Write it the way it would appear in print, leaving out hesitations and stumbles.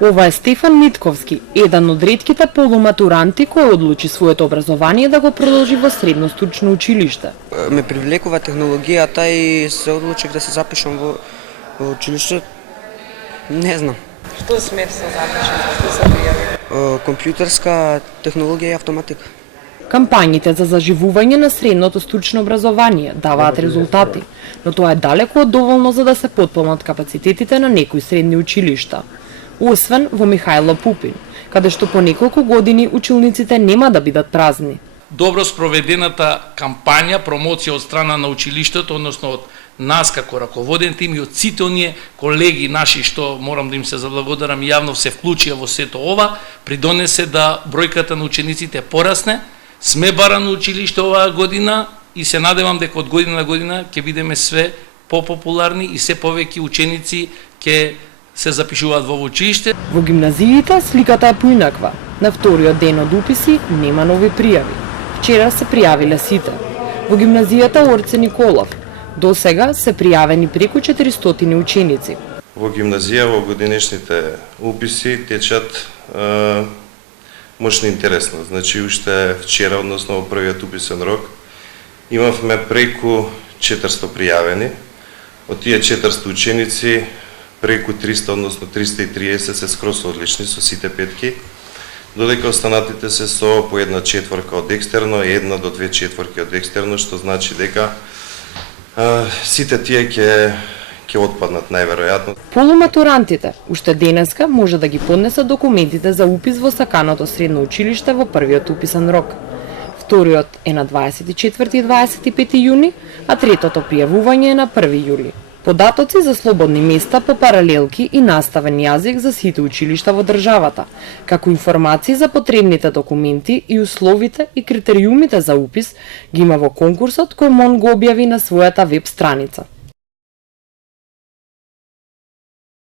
Ова е Стефан Митковски, еден од ретките полуматуранти кој одлучи своето образование да го продолжи во средно стручно училиште. Ме привлекува технологијата и се одлучих да се запишам во училиште. Не знам. Што смер се запишам, што се пријави? Компјутерска технологија и автоматика. Кампањите за заживување на средното стручно образование даваат резултати, но тоа е далеку од доволно за да се потполнат капацитетите на некои средни училишта. Освен во Михајло Пупин, каде што по неколку години училниците нема да бидат празни. Добро спроведената кампања, промоција од страна на училиштето, односно од нас како раководен тим и од сите оние колеги наши што морам да им се заблагодарам јавно се вклучија во сето ова, придонесе да бројката на учениците порасне. Сме барано училиште оваа година и се надевам дека од година на година ќе бидеме све попопуларни и се повеќе ученици ќе се запишуваат во училиште. Во гимназиите сликата е поинаква. На вториот ден од уписи нема нови пријави. Вчера се пријавиле сите. Во гимназијата Орце Николов до сега се пријавени преку 400 ученици. Во гимназија во годинешните уписи течат мощно интересно. Значи, уште вчера, односно во првиот уписен рок, имавме преку 400 пријавени. Од тие 400 ученици, преку 300, односно 330 се скрос одлични со сите петки, додека останатите се со по 1/4 од екстерно и 1 до 2/4 од екстерно, што значи дека сите тие ќе отпаднат најверојатно. Полуматурантите уште денеска може да ги поднесат документите за упис во саканото средно училиште во првиот уписен рок. Вториот е на 24 и 25 јуни, а третото пријавување е на 1 јули. Податоци за слободни места по паралелки и наставен јазик за сите училишта во државата, како информации за потребните документи и условите и критериумите за упис ги има во конкурсот кој МОН го објави на својата веб страница.